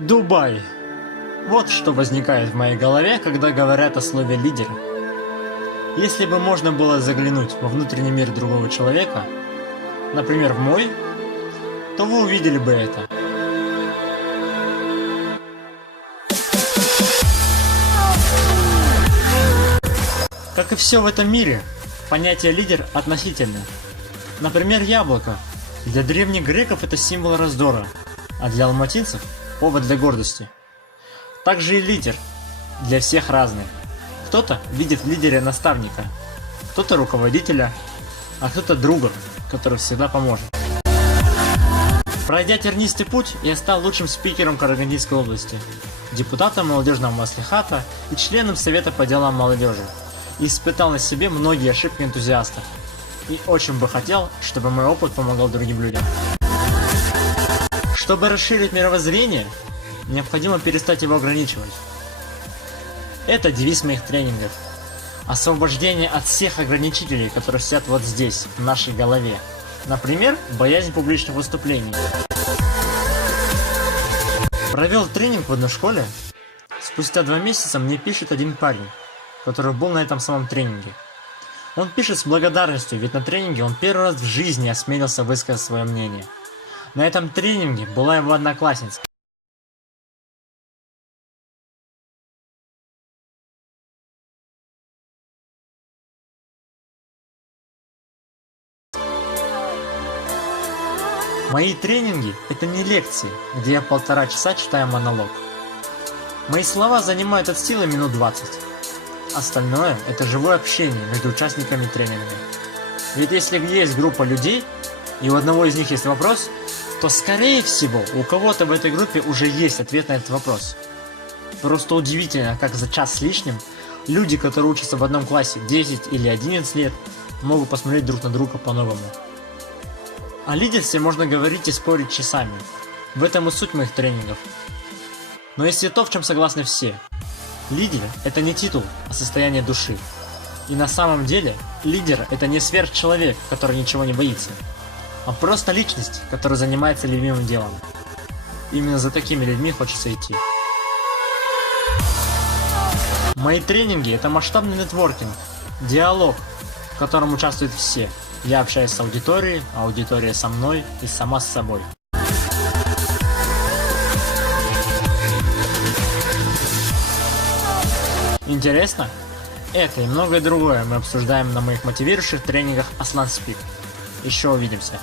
Дубай. Вот что возникает в моей голове, когда говорят о слове «лидер». Если бы можно было заглянуть во внутренний мир другого человека, например, в мой, то вы увидели бы это. Как и все в этом мире, понятие «лидер» относительно. Например, яблоко. Для древних греков это символ раздора, а для алматинцев – повод для гордости. Также и лидер для всех разный. Кто-то видит в лидере наставника, кто-то руководителя, а кто-то друга, который всегда поможет. Пройдя тернистый путь, я стал лучшим спикером Карагандинской области, депутатом молодежного маслихата и членом Совета по делам молодежи. И испытал на себе многие ошибки энтузиастов. И очень бы хотел, чтобы мой опыт помогал другим людям. Чтобы расширить мировоззрение, необходимо перестать его ограничивать. Это девиз моих тренингов. Освобождение от всех ограничителей, которые сидят вот здесь, в нашей голове. Например, боязнь публичных выступлений. Провел тренинг в одной школе. Спустя 2 месяца мне пишет один парень, который был на этом самом тренинге. Он пишет с благодарностью, ведь на тренинге он первый раз в жизни осмелился высказать свое мнение. На этом тренинге была его одноклассница. Мои тренинги – это не лекции, где я 1,5 часа читаю монолог. Мои слова занимают от силы минут 20. Остальное – это живое общение между участниками тренинга. Ведь если есть группа людей, и у одного из них есть вопрос, то скорее всего у кого-то в этой группе уже есть ответ на этот вопрос. Просто удивительно, как за час с лишним люди, которые учатся в одном классе 10 или 11 лет, могут посмотреть друг на друга по-новому. О лидерстве можно говорить и спорить часами. В этом и суть моих тренингов. Но есть и то, в чем согласны все. Лидер – это не титул, а состояние души. И на самом деле, лидер – это не сверхчеловек, который ничего не боится, а просто личность, которая занимается любимым делом. Именно за такими людьми хочется идти. Мои тренинги – это масштабный нетворкинг, диалог, в котором участвуют все. Я общаюсь с аудиторией, аудитория со мной и сама с собой. Интересно? Это и многое другое мы обсуждаем на моих мотивирующих тренингах Aslan Speak. Еще увидимся.